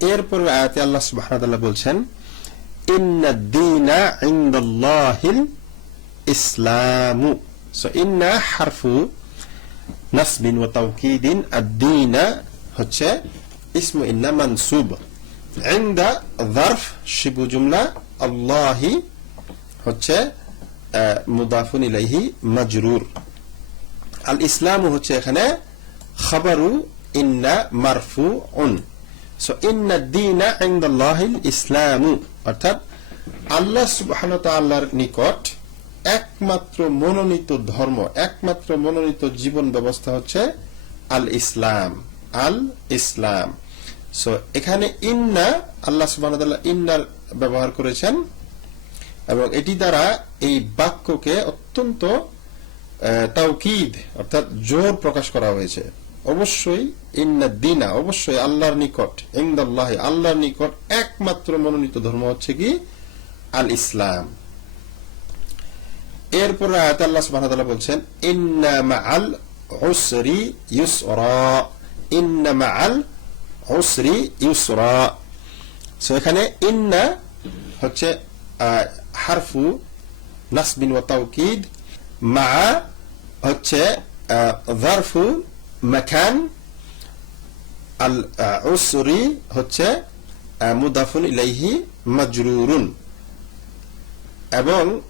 এরপর আয়াতে আল্লাহ তাআলা বলছেন ইসলামু। সো ইন্না হারফু নাসবিন ওয়া তাওকীদিন আদ-দীনা হচ্ছে ইসমু ইন্না মানসুব। ইনদা যারফ শিবু জুমলা, আল্লাহি হচ্ছে মুদাফুন ইলাইহি মাজরুর। আল ইসলাম হচ্ছে এখানে, খাবারু ইন্না মারফু উন সো ইন্না দিনা ইনদাল্লাহিল ইসলামু অর্থাৎ, আল্লাহ সুবহানাহু ওয়া তাআলার নিকট একমাত্র মনোনীত ধর্ম, একমাত্র মনোনীত জীবন ব্যবস্থা হচ্ছে আল ইসলাম আল ইসলাম সো এখানে ইন্না, আল্লাহ তাআলা ইন্নার ব্যবহার করেছেন এবং এটি দ্বারা এই বাক্যকে অত্যন্ত তাওকিদ, অর্থাৎ জোর প্রকাশ করা হয়েছে। অবশ্যই ইন্না দিনা, অবশ্যই আল্লাহর নিকট, ইন্দাল্লাহ, আল্লাহর নিকট একমাত্র মনোনীত ধর্ম হচ্ছে কি? আল ইসলাম এরপর আয়াত আল্লাহ তাআলা বলছেন, ইন্না মাআল উসরি ইউসরা। ইন্না মাআল উসরি ইউসরা। সো এখানে ইন্না হচ্ছে হারফু, নাসবিন ওয়া তাওকিদ। মা হচ্ছে জারফু মাকান আল উসরি হচ্ছে মুদাফুন ইলাইহি মাজরুরুন। এবং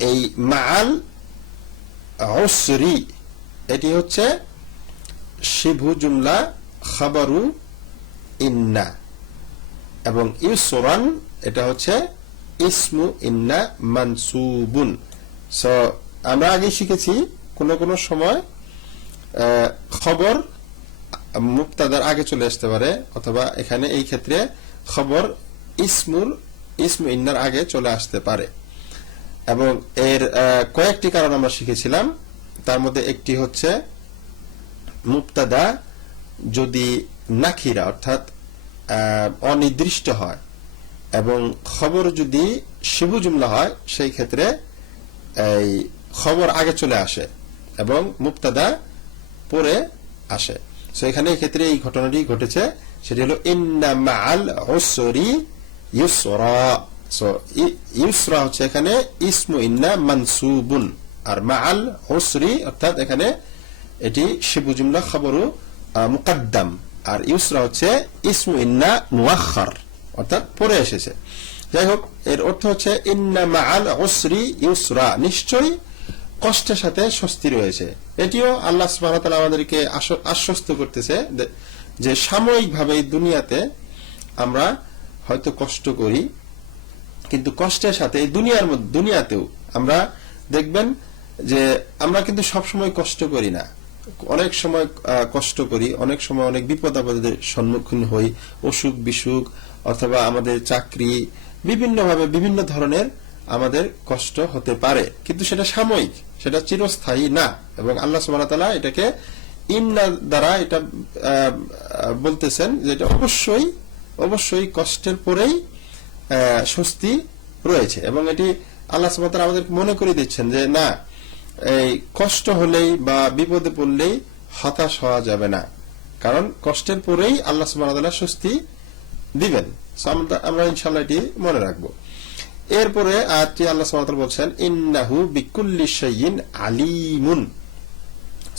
এই মাআল উসরি, এটি হচ্ছে শিবু জুমলা খাবারু ইন্না। এবং ইউসরান, এটা হচ্ছে ইসমু ইন্না মানসুবুন। সো আমরা আগে শিখেছি কোন কোন সময় খবর মুক্তাদার আগে চলে আসতে পারে, অথবা এখানে এই ক্ষেত্রে খবর ইসমুর ইসমু ইন্নার আগে চলে আসতে পারে। এবং এর কয়েকটি কারণ আমরা শিখেছিলাম। তার মধ্যে একটি হচ্ছে মুক্তাদা যদি নাখিরা অর্থাৎ অনির্দিষ্ট হয়, এবং খবর যদি শিবু জুমলা হয়, সেই ক্ষেত্রে এই খবর আগে চলে আসে, এবং মুক্তাদা পরে আসে। সো এখানে ক্ষেত্রে এই ঘটনাটি ঘটেছে, সেটি হলো, ইন্না মাআল উসরি ইউসরা। সো ইউসরা হচ্ছে এখানে, ইসমু ইন্না মানসুবুন। আর মাআল উসরি অর্থাৎ এখানে এটি শিবু জুমলা খবরু মুকাদ্দাম। আর ইউসরা হচ্ছে, ইসমু ইন্না মুআখার অর্থাৎ পরে এসেছে। যাই হোক, এর অর্থ হচ্ছে, ইন্না মাআল উসরি ইউসরা। নিশ্চয়ই কষ্টের সাথে স্বস্তি রয়েছে। এটিও আল্লাহ তাআলা আমাদেরকে আশ্বস্ত করতেছে যে- সাময়িকভাবে এই দুনিয়াতে আমরা হয়তো কষ্ট করি, কিন্তু কষ্টের সাথে এই দুনিয়ার দুনিয়াতেও আমরা দেখবেন যে আমরা কিন্তু সব সময় কষ্ট করি না। অনেক সময় কষ্ট করি, অনেক সময় অনেক বিপদ আপদের সম্মুখীন হই, অসুখ বিসুখ, অথবা আমাদের চাকরি, বিভিন্নভাবে বিভিন্ন ধরনের আমাদের কষ্ট হতে পারে। কিন্তু সেটা সাময়িক। সেটা চিরস্থায়ী না। এবং আল্লাহ তাআলা এটাকে ইন্না দ্বারা এটা বলতেছেন যে এটা অবশ্যই অবশ্যই কষ্টের পরেই স্বস্তি রয়েছে। এবং এটি আল্লাহ তাআলা আমাদের মনে করে দিচ্ছেন যে না, এই কষ্ট হলেই বা বিপদে পড়লেই হতাশ হওয়া যাবে না। কারণ কষ্টের পরেই আল্লাহ তাআলা স্বস্তি দিবেন। আমরা ইনশাআল্লাহ এটি মনে রাখব। এরপরে আয়াতটি আল্লাহ সুবহানাহু ওয়া বলছেন, ইন্নাহু বিকুল্লি শাইইন আলিমুন।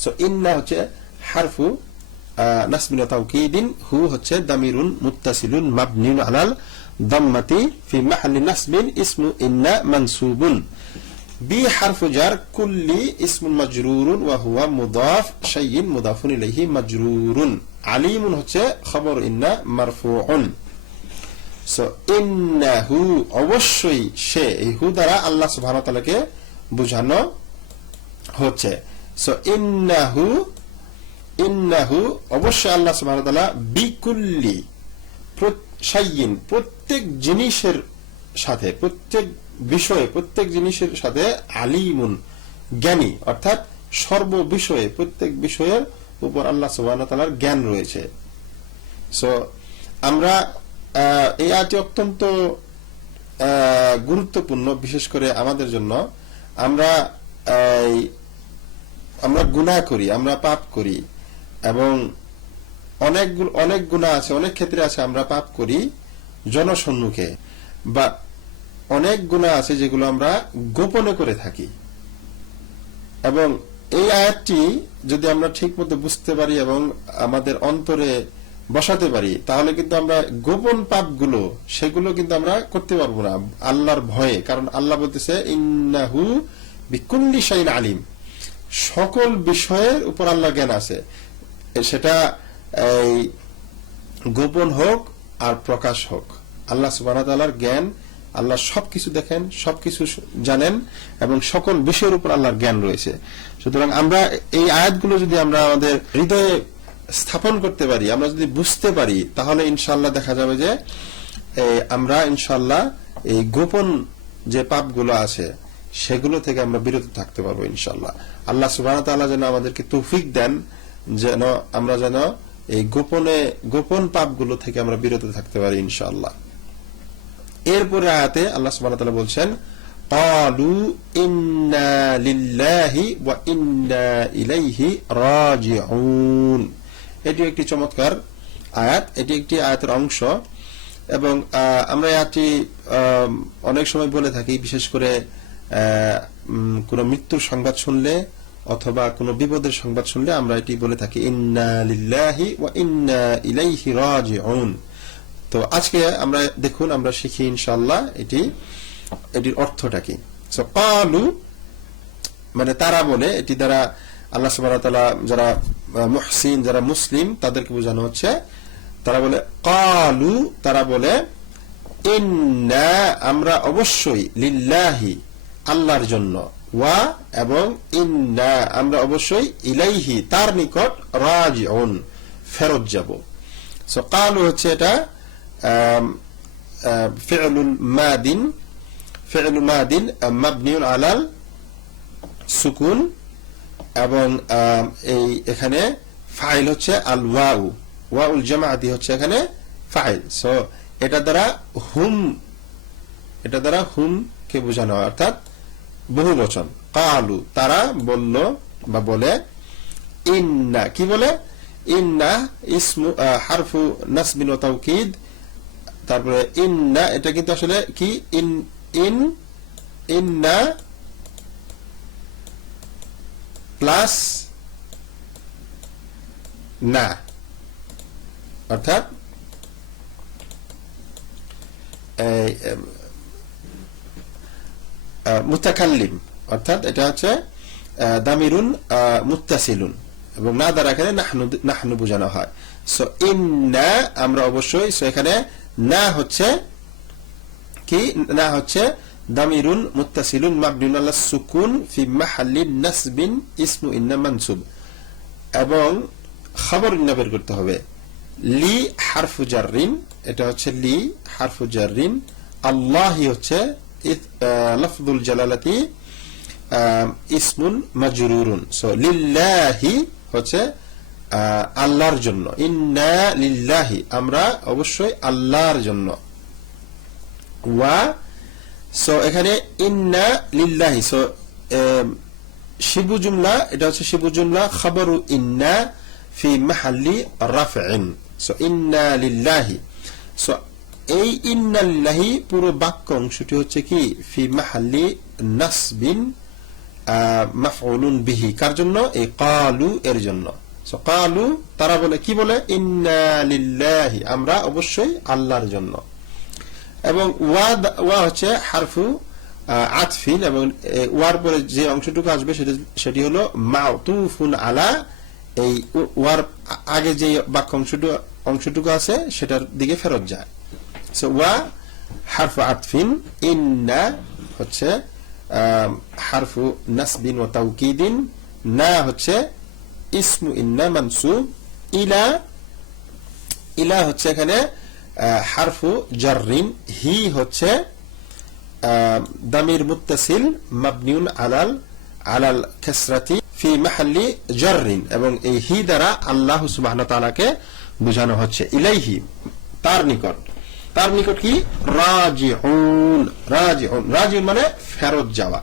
সো ইন্না হচ্ছে হারফু নাসবিন ওয়া হু হচ্ছে দামিরুন, মুত্তাসিলুন, মাবনিউন আলাল দাম্মাতি ফি মাহাল্লি নাসবিন, ইসমু ইন্না মানসুবুন। বি হারফু জার কুল্লি ইসমুন মাজরুরুন, ওয়া হুয়া মুদাফ, শাইইন মুদাফুন ইলাইহি মাজরুরুন। আলিমুন হচ্ছে খবর, ইন্না মারফুউন। সো ইন্নাহু অবশ্যই সে এই হু দ্বারা আল্লাহ সুবহানাহু ওয়া তাআলাকে বোঝানো হচ্ছে। সো ইন্নাহু ইন্নাহু, অবশ্যই আল্লাহ সুবহানাহু তাআলা বিকুল্লি শাইইন প্রত্যেক জিনিসের সাথে, প্রত্যেক বিষয়ে, প্রত্যেক জিনিসের সাথে আলিমুন, জ্ঞানী, অর্থাৎ সর্ব বিষয়ে প্রত্যেক বিষয়ের উপর আল্লাহ সুবহানাহু তাআলার জ্ঞান রয়েছে। সো আমরা এই আয়টি অত্যন্ত গুরুত্বপূর্ণ, বিশেষ করে আমাদের জন্য। আমরা আমরা গুনাহ করি, আমরা পাপ করি, এবং অনেক অনেক গুণা আছে, অনেক ক্ষেত্রে আছে, আমরা পাপ করি জনসম্মুখে। বা অনেক গুণা আছে যেগুলো আমরা গোপনে করে থাকি। এবং এই আয়াতটি যদি আমরা ঠিক মতো বুঝতে পারি এবং আমাদের অন্তরে বসাতে পারি, তাহলে কিন্তু আমরা গোপন পাপগুলো, সেগুলো কিন্তু আমরা করতে পারব না, আল্লাহর ভয়ে। কারণ আল্লাহ বলতেছে, ইন্নাহু বিকুল্লি শাইন আলিম। সকল বিষয়ের উপর আল্লাহ জ্ঞান আছে। সেটা এই গোপন হোক আর প্রকাশ হোক। আল্লাহ সুবাহ জ্ঞান, আল্লাহ সবকিছু দেখেন, সবকিছু জানেন এবং সকল বিষয়ের উপর আল্লাহর জ্ঞান রয়েছে। সুতরাং আমরা এই আয়াতগুলো যদি আমরা আমাদের হৃদয়ে স্থাপন করতে পারি আমরা যদি বুঝতে পারি তাহলে ইনশাল্লাহ দেখা যাবে যে এ, আমরা ইনশাল্লাহ এই গোপন যে পাপগুলো আছে সেগুলো থেকে আমরা বিরত থাকতে পারবো ইনশাল্লাহ আল্লাহ সুবাহ তাআলা যেন আমাদেরকে তৌফিক দেন যেন আমরা যেন এই গোপনে গোপন পাপগুলো থেকে আমরা বিরত থাকতে পারি ইনশাআল্লাহ এরপরে আয়াতে আল্লাহ সুবহানাহু ওয়া তাআলা বলছেন قالوا إنا لله وإنا إليه راجعون এটি একটি চমৎকার আয়াত, এটি একটি আয়াতের অংশ। এবং আমরা আয়াতটি অনেক সময় বলে থাকি, বিশেষ করে কোনো মৃত্যুর সংবাদ শুনলে অথবা কোনো বিপদের সংবাদ শুনলে আমরা এটি বলে থাকি ইলাইহি তো আজকে আমরা, দেখুন, আমরা শিখি ইনশাআল্লাহ এটি, এটির অর্থটা কি। কালু মানে তারা বলে, এটি দ্বারা আল্লাহ সুবহানাহু যারা মুহসিন যারা মুসলিম তাদেরকে বোঝানো হচ্ছে তারা বলে কালু তারা বলে ইন্না আমরা অবশ্যই লিল্লাহি আল্লাহর জন্য। ওয়া এবং ইন্না আমরা অবশ্যই ইলাইহি তার নিকট রাজিউন ফেরত যাব। সো কালু হচ্ছে এটা ফি'লুল মাদিন ফি'লু মাদিন আহ, মাবনিউন আলাল সুকুন এবং এই এখানে ফাইল হচ্ছে আল ওয়াউ ওয়াউল জামাআতি হচ্ছে এখানে ফাইল সো এটা দ্বারা হুম, এটা দ্বারা হুম কে বোঝানো হয়। অর্থাৎ বহু বচন কালু, তারা বলল বা বলে, ইন্না কি বলে? ইন্না ইসমু হারফু নাসবিন ও তাওকিদ। তারপরে, ইন্না এটা কিন্তু আসলে কি? ইন ইন, ইন্না প্লাস না। অর্থাৎ মুতাকাল্লিম। অর্থাৎ এটা হচ্ছে দামিরুন মুত্তাসিলুন। এবং না দ্বারা এখানে নাহনু বোঝানো হয়। সো, ইন্না আমরা অবশ্যই, সো এখানে না হচ্ছে কি? না হচ্ছে দামিরুন মুত্তাসিলুন মাবনিউন আলা সুকুন ফি মাহাল্লি নাসবিন ইসমু ইন্না মানসুব এবং খবর ইন্না বের করতে হবে। লি হারফু জাররিন, এটা হচ্ছে লি হারফু জাররিন। আল্লাহি হচ্ছে লফদুল জালালাতি ইসমুন মাজরুরুন। সো লিল্লাহি হচ্ছে আল্লাহর জন্য। ইন্না লিল্লাহি, আমরা অবশ্যই আল্লাহর জন্য। ওয়া সো এখানে ইন্না লিল্লাহি সো শিবু জুমলা, এটা হচ্ছে শিবু জুমলা, খবরু ইন্না ফি মাহাল্লি রাফিন সো ইন্না লিল্লাহি। সো এই ইন্না লিল্লাহি পুরো বাক্য অংশটি হচ্ছে কি? ফি মাহাল্লি নাসবিন মাফউলুন বিহি। কার জন্য? এই কালু এর জন্য। সো কালু তারা বলে, কি বলে? ইন্না লিল্লাহি। আমরা অবশ্যই আল্লাহর জন্য। এবং ওয়া ওয়া হচ্ছে হারফু আতফিন এবং ওয়ার পরে যে অংশটুকু আসবে সেটি সেটি হলো মাউতুফুন আলা, এই ওয়ার আগে যে বাক্য অংশটুকু অংশটুকু আছে সেটার দিকে ফেরত যায়। সো ওয়া, হারফু আতফিন, ইন্না হচ্ছে হারফু নাসবিন ও তাউকিদিন না হচ্ছে ইসমু ইন্না মানসুব, ইলা ইলা হচ্ছে এখানে হারফু জাররিন হি হচ্ছে দামির মুত্তাসিল মাবনিউন আলাল আলাল খেসরাতি, ফি মাহাল্লি জাররিন এবং এই হি দ্বারা আল্লাহ সুবহানাহু ওয়া তাআলাকে বোঝানো হচ্ছে। ইলাইহি, তার নিকট। তার নিকট কি? রাজিউন রাজিউন রাজিউন মানে ফেরত যাওয়া।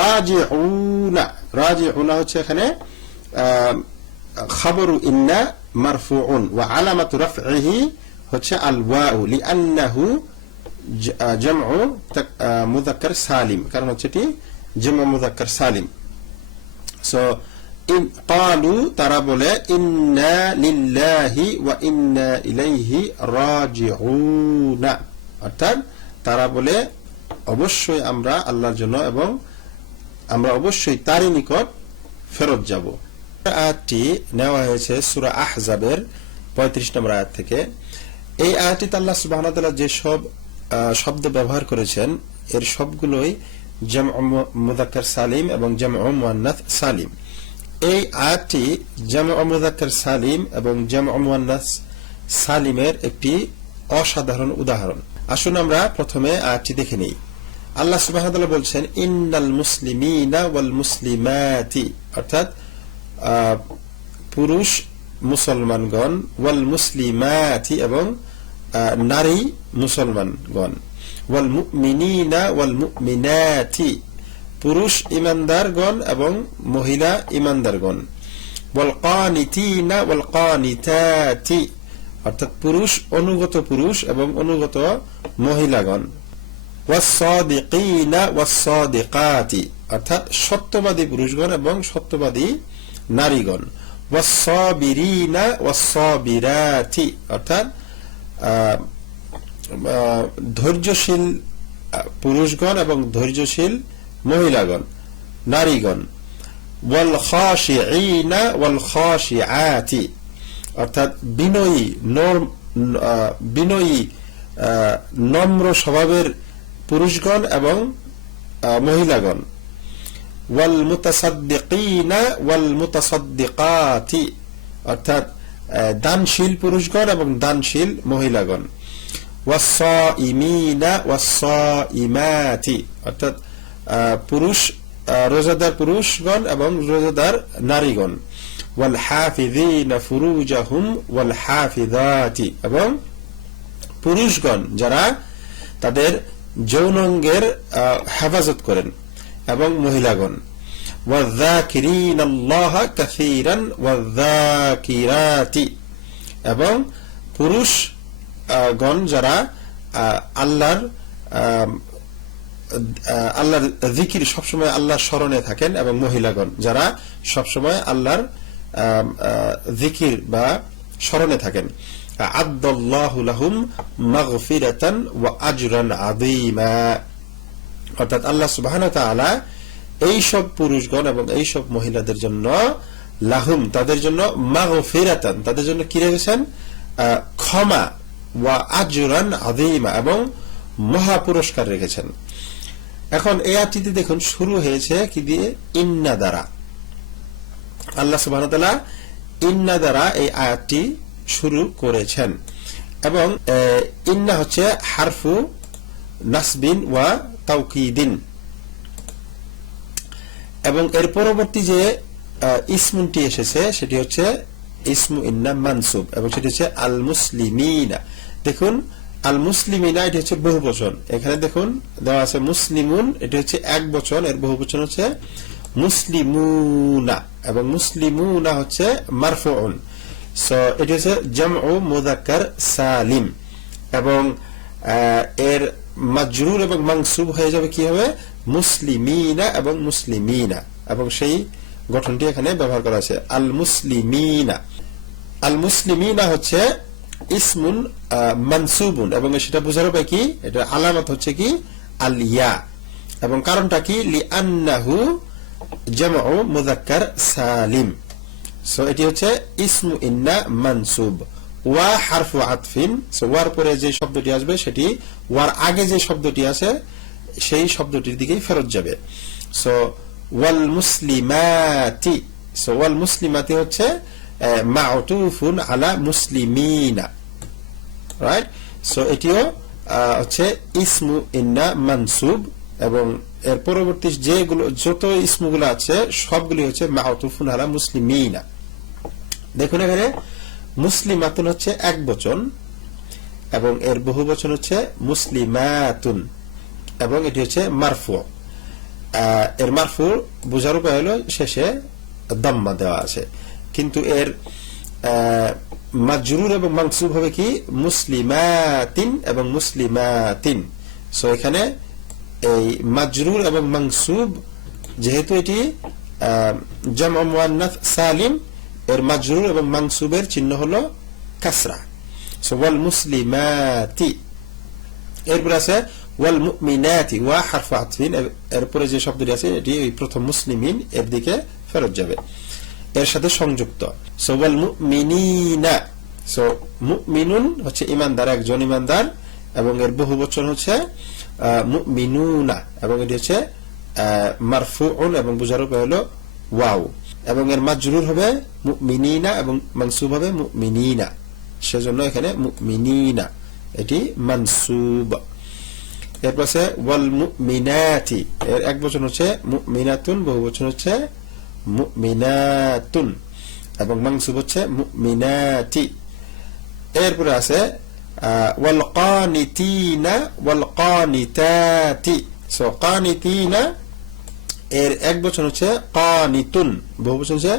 রাজিউনা রাজিউনা হচ্ছে এখানে খবরু ইন্না মারফুউন, ওয়া আলামাতু রাফইহি হচ্ছে আল ওয়াউ লিআন্নাহু জ- জামউ মুযাক্কার সালিম। কারণ হচ্ছে এটি জামউ মুযাক্কার সালিম। সো ইন, ক্বালু তারা বলে, ইন্না লিল্লাহি ওয়া ইন্না ইলাইহি রাজিউনা। অর্থাৎ তারা বলে, অবশ্যই আমরা আল্লাহর জন্য এবং আমরা অবশ্যই তারই নিকট ফেরত যাব। আয়াতটি নেওয়া হয়েছে সূরা আহজাবের পঁয়ত্রিশ নম্বর আয়াত থেকে। এই আয়াতটিতে আল্লাহ সুবহান ওয়া যে সব শব্দ ব্যবহার করেছেন, এর সবগুলোই জামউ মু- মুযাক্কার সালিম এবং মুয়ান্নাথ সালিম। এই আয়াতটি মুযাক্কার সালিম এবং মুয়ান্নাথ সালিমের একটি অসাধারণ উদাহরণ। আসুন আমরা প্রথমে আয়াতটি দেখে নিই। আল্লাহ তাআলা বলছেন, ইন্নাল মুসলিমিনা ওয়াল মুসলিমাতি অর্থাৎ পুরুষ, মুসলমানগণ, ওয়াল মুসলিমাতি এবং নারী মুসলমানগণ ওয়াল মুমিনিনা, ওয়াল মুমিনাতি। পুরুষ ইমানদারগণ এবং মহিলা ইমানদারগণ ওয়াল কানিতিনা, ওয়াল কানিতাতি। অর্থাৎ পুরুষ, অনুগত পুরুষ এবং অনুগত মহিলাগণ ওয়াসাদিকিনা ওয়াসাদিকাতি অর্থাৎ সত্যবাদী পুরুষগণ এবং সত্যবাদী নারীগণ ওয়াসাবিরিনা ওয়াসাবিরাতি অর্থাৎ ধৈর্যশীল পুরুষগণ এবং ধৈর্যশীল মহিলাগণ নারীগণ। ওয়াল খাশিঈনা ওয়াল খাশিআতি। অর্থাৎ বিনয়ী নর- আহ, বিনয়ী নম্র স্বভাবের পুরুষগণ এবং মহিলাগণ। ওয়াল মুতাসাদ্দিকিনা ওয়াল মুতাসাদ্দিকাতি। অর্থাৎ দানশীল পুরুষগণ এবং দানশীল মহিলাগণ। অর্থাৎ পুরুষ রোজাদার পুরুষগণ এবং রোজাদার নারীগণ। ওয়াল হাফিযিনা ফুরুজাহুম ওয়াল হাফিযাতি এবং পুরুষগণ যারা তাদের যৌনাঙ্গের হেফাজত করেন এবং মহিলাগণ। আল্লাহ এবং পুরুষ গণ যারা আল্লাহর আল্লাহর জিকির সবসময় আল্লাহর স্মরণে থাকেন এবং মহিলাগণ যারা সবসময় আল্লাহর জিকির বা স্মরণে থাকেন। আদাহুম অর্থাৎ আল্লাহ সুবাহ এই সব পুরুষগণ এবং এই সব মহিলাদের জন্য লাহুম, তাদের জন্য মাগফিরাতান, তাদের জন্য কি রেখেছেন? ক্ষমা ওয়া আজরান আদিমা এবং মহা পুরস্কার রেখেছেন। এখন এই আয়াতটিতে দেখুন, শুরু হয়েছে কি দিয়ে? ইন্না দ্বারা আল্লাহ তাআলা ইন্না দ্বারা এই আয়াতটি শুরু করেছেন। এবং ইন্না হচ্ছে হারফু নাসবিন ওয়া তাওকিদিন। এবং এর পরবর্তী যে ইসমুনটি এসেছে, সেটি হচ্ছে ইসমু ইন্না মানসুব এবং সেটি হচ্ছে আল মুসলিমিনা দেখুন আল মুসলিমিনা এটি হচ্ছে বহু বচন এখানে দেখুন, দেওয়া আছে মুসলিমুন, এটি হচ্ছে এক বচন, এর বহু বচন হচ্ছে মুসলিমুনা এবং মুসলিমুনা হচ্ছে মারফুউন। সো এটি হচ্ছে জম ও মুযাক্কার সালিম এবং এর মাজরুর এবং মানসুব হয়ে যাবে কি হবে? মুসলিমিনা এবং মুসলিমিনা। এবং সেই গঠনটি এখানে ব্যবহার করা আছে আল মুসলিমিনা আল মুসলিমিনা হচ্ছে ইসমুন মানসুবুন। এবং সেটা বোঝার উপায় কি? এটা আলামত হচ্ছে কি? আল ইয়া এবং কারণটা কি? লি আন্নাহু জামউ মুযাক্কার সালিম। সো এটি হচ্ছে ইসমু ইন্না মানসুব। ওয়া হারফু আতফিন। সো ওয়ার পরে যে শব্দটি আসবে, সেটি ওয়ার আগে যে শব্দটি আছে সেই শব্দটির দিকেই ফেরত যাবে। সো ওয়াল মুসলিমাতি সো ওয়াল মুসলিমাতি হচ্ছে মাউতুফুন আলা মুসলিমিনা রাইট সো এটিও হচ্ছে ইসমু ইন্না মানসুব এবং এর পরবর্তী যেগুলো, যত ইসমুগুলো আছে, সবগুলি হচ্ছে মাউতুফুন আলা মুসলিমিনা। দেখুন এখানে, মুসলিমাতুন হচ্ছে এক বচন এবং এর বহু বচন হচ্ছে মুসলিমাতুন। এবং এটি হচ্ছে মারফু। এর মারফু বোঝার উপায় হলো শেষে দাম্মা দেওয়া আছে। কিন্তু এর মাজরুর এবং মাংসুব হবে কি? মুসলিমাতিন এবং মুসলিমাতিন। সো এখানে এই মাজরুর এবং মাংসুব যেহেতু এটি জামা মুয়ান্নাথ সালিম, এর মাজরুর এবং মাংসুবের চিহ্ন হলো কাসরা। সো ওয়াল মুসলিমাতি। এরপর আছে ওয়াল মুমিনাতি ওয়া হারফ আতফিন এরপরে যে শব্দটি আছে, এটি প্রথম মুসলিমিন এর দিকে ফেরত যাবে। এর সাথে সংযুক্ত। সো ওয়াল মুমিনিনা সো মুমিনুন হচ্ছে ইমানদার, একজন ইমানদার, এবং এর বহু বচন হচ্ছে মুমিনুনা, এবং এটি হচ্ছে মারফুউন, এবং বুঝার উপায় হলো ওয়াও। এবং এর মাজরুর হবে মুমিনিনা, এবং মানসুব হবে মুমিনিনা। সেজন্য এখানে মুমিনিনা। এটি মানসুব। এরপর আছে, ওয়াল মুমিনাতি এর এক বচন হচ্ছে, মুমিনাতুন বহু বচন হচ্ছে, মুমিনাতুন এবং মানসুব হচ্ছে, মুমিনাতি এরপরে আছে ওয়াল কানিতিনা ওয়াল কানিতাতি সো কানিতিনা এর এক বচন হচ্ছে, কানিতুন বহু বচন হচ্ছে,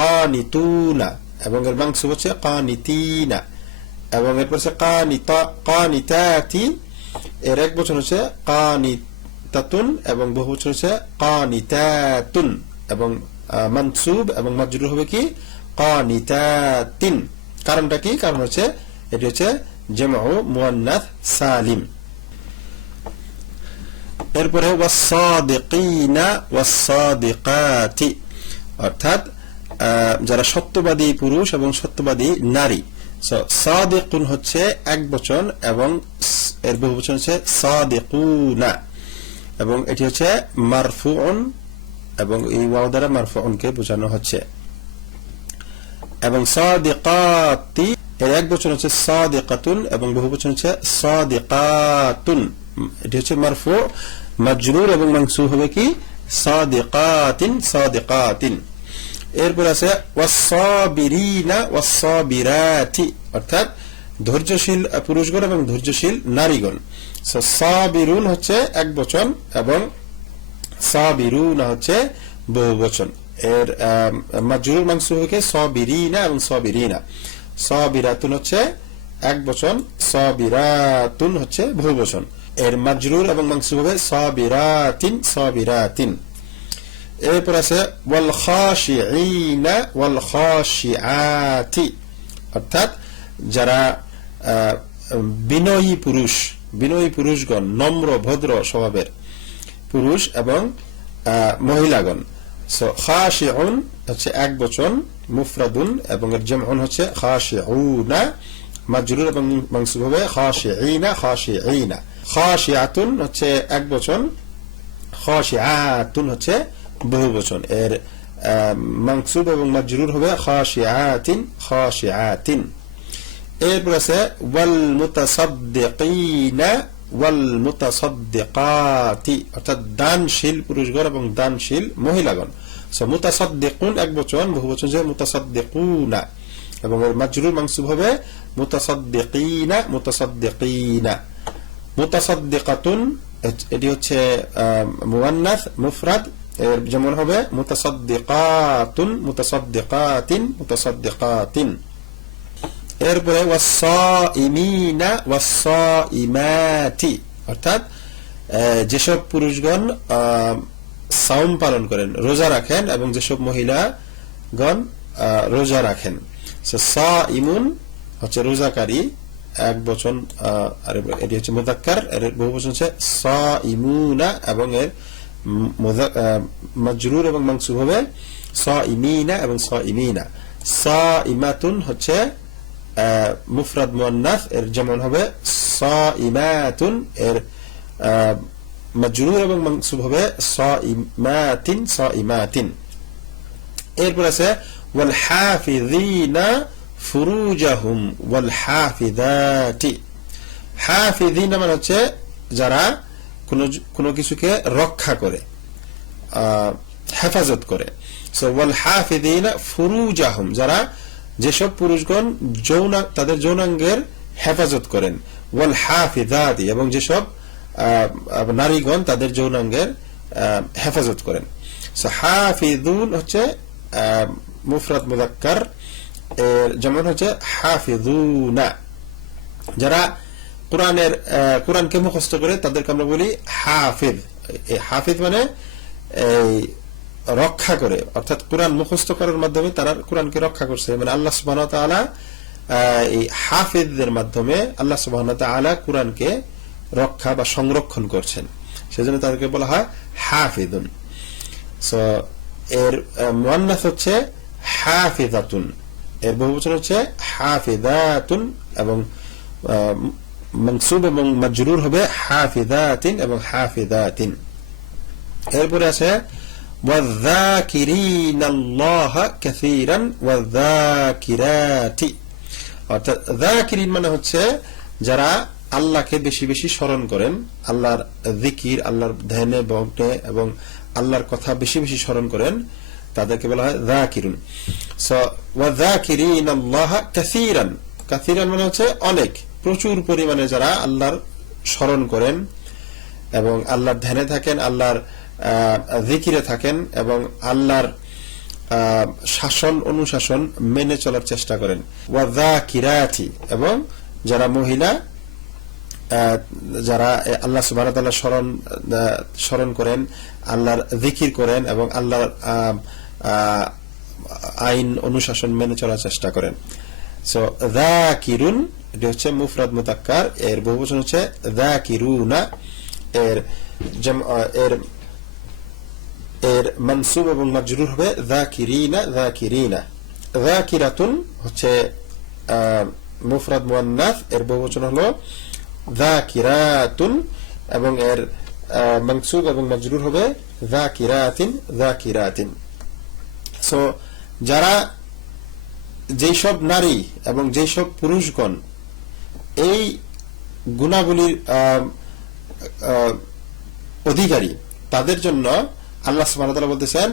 কানিতুনা এবং এর মাংস হচ্ছে, কানিতিনা এবং এরপর হচ্ছে কানিতা, কানিতাতি এর এক বচন হচ্ছে কানিতাতুন এবং বহু বচন হচ্ছে কানিতাতুন এবং মানসুব এবং মাজরুর হবে কি? কানিতাতিন। কারণটা কি? কারণ হচ্ছে, এটি হচ্ছে জেমাউ মুয়ান্নাথ সালিম। এরপরে ওয়াসাদিকিনা ওয়াসাদিকাতি অর্থাৎ যারা সত্যবাদী পুরুষ এবং সত্যবাদী নারী। সাদিকুন হচ্ছে এক বচন এবং এর বহু বচন হচ্ছে সাদিকুনা। এবং এটি হচ্ছে মারফুন এবং এই ওয়াও দ্বারা মারফুনকে বোঝানো হচ্ছে। এবং সাদিকাতি, এর এক বচন হচ্ছে সাদিকাতুন এবং বহু বচন হচ্ছে সাদিকাতুন। এটি হচ্ছে মারফু মাজরুর এবং মাংসু হবে কি? সাদিকাতিন সাদিকাতিন। এরপর আছে অর্থাৎ ধৈর্যশীল পুরুষগণ এবং ধৈর্যশীল নারীগণ। সাবিরুন হচ্ছে এক বচন এবং সাবিরুনা হচ্ছে বহু বচন। এর মাজরুর মাংস হবে সবিরিনা এবং সবিরিনা। সবিরাতুন হচ্ছে এক বচন, সবিরাতুন হচ্ছে বহু বচন। এর মাজরুর এবং মাংসুব হবে সাবিরাতিন সাবিরাতিন। এরপর আছে, ওয়াল খাশিঈনা, ওয়াল খাশিআতি অর্থাৎ যারা বিনয়ী পুরুষ, বিনয়ী পুরুষগণ, নম্র, ভদ্র স্বভাবের পুরুষ এবং মহিলাগণ। সো খাশিউন হচ্ছে এক বচন, মুফরাদুন এবং এর জামউন হচ্ছে খাশিউনা, মাজরুর এবং মানসুব হবে খাশিঈনা খাশিঈনা। খাশিয়াতুন হচ্ছে এক বচন, খাশিআতুন হচ্ছে বহু বচন। এর মানসুব এবং মাজরুর হবে খাশিআতিন খাশিআতিন এরপর আছে, ওয়াল মুতাসাদ্দিকিনা, ওয়াল মুতাসাদ্দিকাতি, অর্থাৎ দানশীল পুরুষগণ এবং দানশীল মহিলাগণ। সো মুতাসাদ্দিকুন এক বচন, বহু বচন যে মুতাসাদ্দিকুনা। এবং এর মাজরুর মানসুব হবে মুতাসাদ্দিকিনা মুতাসাদ্দিকিনা। মুতাসাদ্দিকাতুন এটি হচ্ছে মুয়ান্নাস, মুফরাদ এর যেমন হবে এরপরে অর্থাৎ যেসব পুরুষগণ সাউম পালন করেন, রোজা রাখেন এবং যেসব মহিলাগণ রোজা রাখেন। ইমুন হচ্ছে রোজাকারী, এক বচন এটি হচ্ছে মুদাক্কার, এর বহু বচন হচ্ছে স ইমুনা এবং এর মজরুর এবং মাংসুব হবে সা ইমিনা এবং সা ইমিনা সা ইমাতুন হচ্ছে মুফরাদ মুয়ান্নাস, এর যেমন হবে সা ইমাতুন এর মজরুর এবং মাংসুব হবে সা ইমাতিন সা ইমাতিন এরপর আছে, ওয়াল হাফিযিনা ফুরুজাহুম, ওয়াল হাফিদাতি হাফিদিন মানে হচ্ছে যারা কোনো কোনো কিছুকে রক্ষা করে হেফাজত করে। সো ওয়াল হাফিদিন ফুরুজাহুম, যারা যেসব পুরুষগণ যৌন, তাদের যৌনাঙ্গের হেফাজত করেন। ওয়াল হাফিদাতি, এবং যেসব নারীগণ তাদের যৌনাঙ্গের হেফাজত করেন। সো হাফিদুন হচ্ছে মুফরাত মুদাক্কার যেমন হচ্ছে হাফিজুনা যারা কোরআনের কোরআনকে মুখস্থ করে তাদেরকে আমরা বলি হাফিদ। এই হাফিজ মানে এই রক্ষা করে অর্থাৎ কোরআন মুখস্থ করার মাধ্যমে তারা কোরআনকে রক্ষা করছে। মানে আল্লাহ সুবাহ আহ, এই হাফিজদের মাধ্যমে আল্লাহ সুবাহ তাআলা কোরআনকে রক্ষা বা সংরক্ষণ করছেন। সেজন্য তাদেরকে বলা হয় হাফিদুন। সো এর মোয়ান্নাস হচ্ছে হাফিজাতুন। এর বহুবচন হচ্ছে হাফিদাতুন এবং মনসুব এবং মজরুর হবে হাফিদাতিন এবং হাফিদাতিন এরপরে আছে والذاكرين الله كثيرا والذاكرات অর্থাৎ জাকিরিন মানে হচ্ছে যারা আল্লাহকে বেশি বেশি স্মরণ করেন আল্লাহর জিকির আল্লাহর ধ্যানে বগ্নে এবং আল্লাহর কথা বেশি বেশি স্মরণ করেন তাদেরকে বলা হয় জাকিরুন সো ওয়াজাকিরিন আল্লাহ কাসীরান কাসীরান মানে হচ্ছে অনেক প্রচুর পরিমাণে যারা আল্লাহর স্মরণ করেন এবং আল্লাহর ধ্যানে থাকেন, আল্লাহর জিকিরে থাকেন এবং আল্লাহর শাসন, অনুশাসন মেনে চলার চেষ্টা করেন। এবং যারা মহিলা যারা আল্লাহ সুবাহ স্মরণ স্মরণ করেন, আল্লাহর জিকির করেন এবং আল্লাহর আইন, অনুশাসন মেনে চলার চেষ্টা করেন। সো দা কিরুন এটি হচ্ছে মুফরাদ মুতাক্কার এর বহুবচন হচ্ছে দা কিরুনা এর এর এর মনসুব এবং মজরুর হবে যাকিরিনা যাকিরিনা যাকিরাতুন হচ্ছে মুফরাদ এর বহুবচন হলো যাকিরাতুন এবং এর মনসুব এবং মজরুর হবে যাকিরাতিন যাকিরাতিন সো যারা যেসব নারী এবং যেসব পুরুষগণ এই আহ, অধিকারী তাদের জন্য আল্লাহ সুবহানাহু ওয়া বলতেছেন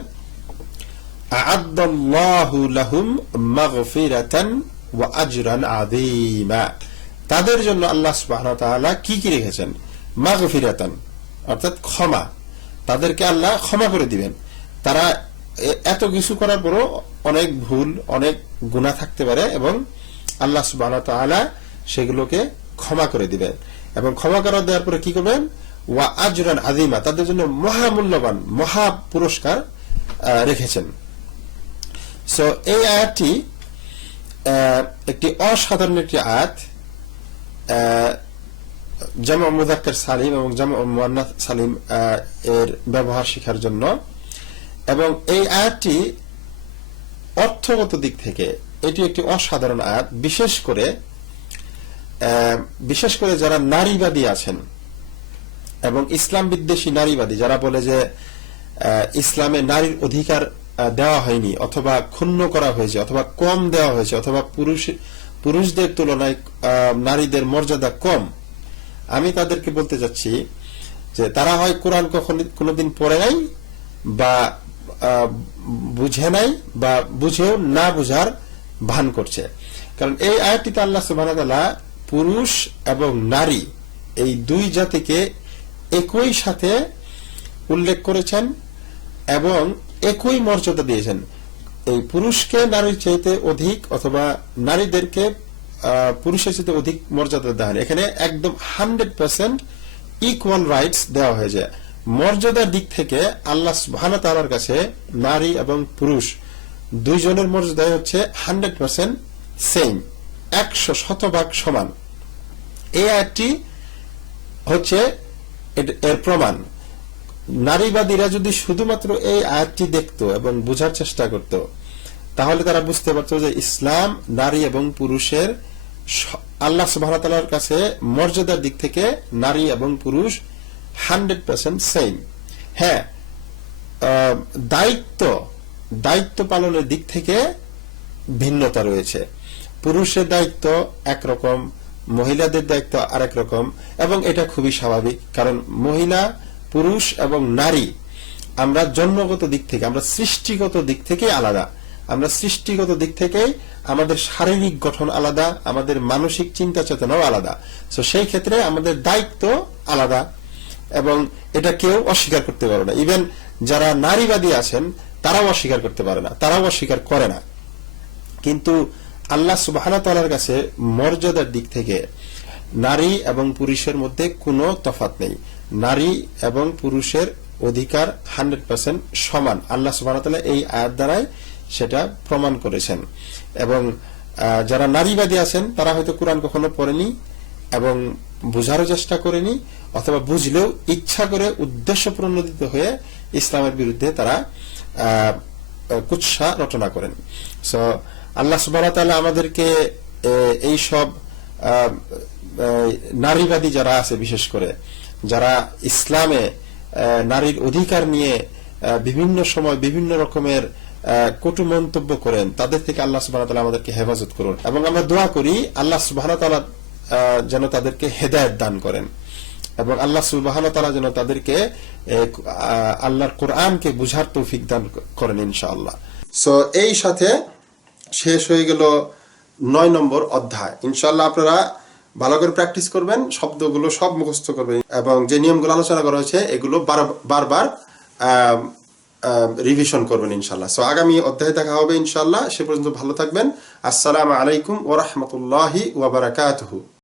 আ'আদ্দাল্লাহু লাহুম মাগফিরাতান ওয়া আজরান আযীমা। তাদের জন্য আল্লাহ সুবহানাহু ওয়া তাআলা কি কি রেখেছেন? মাগফিরাতান অর্থাৎ ক্ষমা। তাদেরকে আল্লাহ ক্ষমা করে দিবেন। তারা এত কিছু করার পরও অনেক ভুল অনেক গুনাহ থাকতে পারে এবং আল্লাহ সুবহানাহু ওয়া তাআলা সেগুলোকে ক্ষমা করে দিবেন। এবং ক্ষমা করা দেওয়ার পরে কি করবেন? ওয়া আজরান আদিমা তাদের জন্য মহামূল্যবান, মহা পুরস্কার রেখেছেন। সো এই আয়াতটি একটি অসাধারণ একটি আয়াত জামা মুজাক্কার সালিম এবং জামা মুয়ান্নাস সালিম এর ব্যবহার শেখার জন্য। এবং এই আয়াতটি অর্থগত দিক থেকে এটি একটি অসাধারণ আয়াত, বিশেষ করে বিশেষ করে যারা নারীবাদী আছেন এবং ইসলাম বিদ্বেষী নারীবাদী, যারা বলে যে ইসলামে নারীর অধিকার দেওয়া হয়নি অথবা ক্ষুণ্ণ করা হয়েছে অথবা কম দেওয়া হয়েছে অথবা পুরুষ, পুরুষদের তুলনায় নারীদের মর্যাদা কম, আমি তাদেরকে বলতে চাচ্ছি যে তারা হয় কোরআন কখন, কোনোদিন পড়ে নাই বা বুঝে নাই বা বুঝেও না বুঝার ভান করছে। কারণ এই আয়াতটিতে আল্লাহ তাআলা পুরুষ এবং নারী এই দুই জাতিকে একই সাথে উল্লেখ করেছেন এবং একই মর্যাদা দিয়েছেন। এই পুরুষকে নারীর চাইতে অধিক অথবা নারীদেরকে পুরুষের চাইতে অধিক মর্যাদা দেওয়া হয় এখানে একদম হান্ড্রেড পার্সেন্ট ইকুয়াল রাইটস দেওয়া হয়েছে। মর্যাদার দিক থেকে আল্লাহ ওয়া তাআলার কাছে নারী এবং পুরুষ দুইজনের মর্যাদায় হচ্ছে হান্ড্রেড পার্সেন্ট সেম একশো শতভাগ সমান। এই আয়াতটি হচ্ছে এর- প্রমাণ। নারীবাদীরা যদি শুধুমাত্র এই আয়াতটি দেখত এবং বোঝার চেষ্টা করত, তাহলে তারা বুঝতে পারত যে ইসলাম নারী এবং পুরুষের আল্লাহ সুবাহতালার কাছে মর্যাদার দিক থেকে নারী এবং পুরুষ হান্ড্রেড পার্সেন্ট সেম হ্যাঁ দায়িত্ব দায়িত্ব পালনের দিক থেকে ভিন্নতা রয়েছে। পুরুষের দায়িত্ব একরকম, মহিলাদের দায়িত্ব আরেক রকম এবং এটা খুবই স্বাভাবিক, কারণ মহিলা, পুরুষ এবং নারী, আমরা জন্মগত দিক থেকে, আমরা সৃষ্টিগত দিক থেকে আলাদা। আমরা সৃষ্টিগত দিক থেকে আমাদের শারীরিক গঠন আলাদা, আমাদের মানসিক চিন্তা চেতনাও আলাদা। তো সেই ক্ষেত্রে আমাদের দায়িত্ব আলাদা, এবং এটা কেউ অস্বীকার করতে পারে না। ইভেন যারা নারীবাদী আছেন, তারাও অস্বীকার করতে পারে না, তারাও অস্বীকার করে না। কিন্তু আল্লাহ সুবাহানা তালার কাছে মর্যাদার দিক থেকে নারী এবং পুরুষের মধ্যে কোনো তফাত নেই। নারী এবং পুরুষের অধিকার হান্ড্রেড পার্সেন্ট সমান। আল্লাহ সুবাহ এই আয়াত দ্বারাই সেটা প্রমাণ করেছেন। এবং যারা নারীবাদী আছেন, তারা হয়তো কোরআন কখনো পড়েনি এবং বোঝারও চেষ্টা করেনি অথবা বুঝলেও ইচ্ছা করে উদ্দেশ্য প্রণোদিত হয়ে ইসলামের বিরুদ্ধে তারা কুৎসা রচনা করেন। সো আল্লাহ সুবাহ আমাদেরকে এই সব নারীবাদী যারা আছে, বিশেষ করে, যারা ইসলামে নারীর অধিকার নিয়ে বিভিন্ন সময় বিভিন্ন রকমের কটু মন্তব্য করেন, তাদের থেকে আল্লাহ সুবাহ আমাদেরকে হেফাজত করুন এবং আমরা দোয়া করি, আল্লাহ সুবাহ যেন তাদেরকে হেদায়ত দান করেন এবং আল্লাহ সুবাহ তারা যেন তাদেরকে আল্লাহর কোরআনকে বুঝার তৌফিক দান করেন ইনশাআল্লাহ। সো এই সাথে শেষ হয়ে গেল নয় নম্বর অধ্যায়। ইনশাল্লাহ আপনারা ভালো করে প্র্যাকটিস করবেন, শব্দগুলো সব মুখস্থ করবেন এবং যে নিয়মগুলো আলোচনা করা হয়েছে, এগুলো বার- বারবার রিভিশন করবেন ইনশাল্লাহ সো আগামী অধ্যায়ে দেখা হবে ইনশাল্লাহ সে পর্যন্ত ভালো থাকবেন। আসসালামু আলাইকুম ওরহমতুল্লাহি ওয়াবারাকাতুহু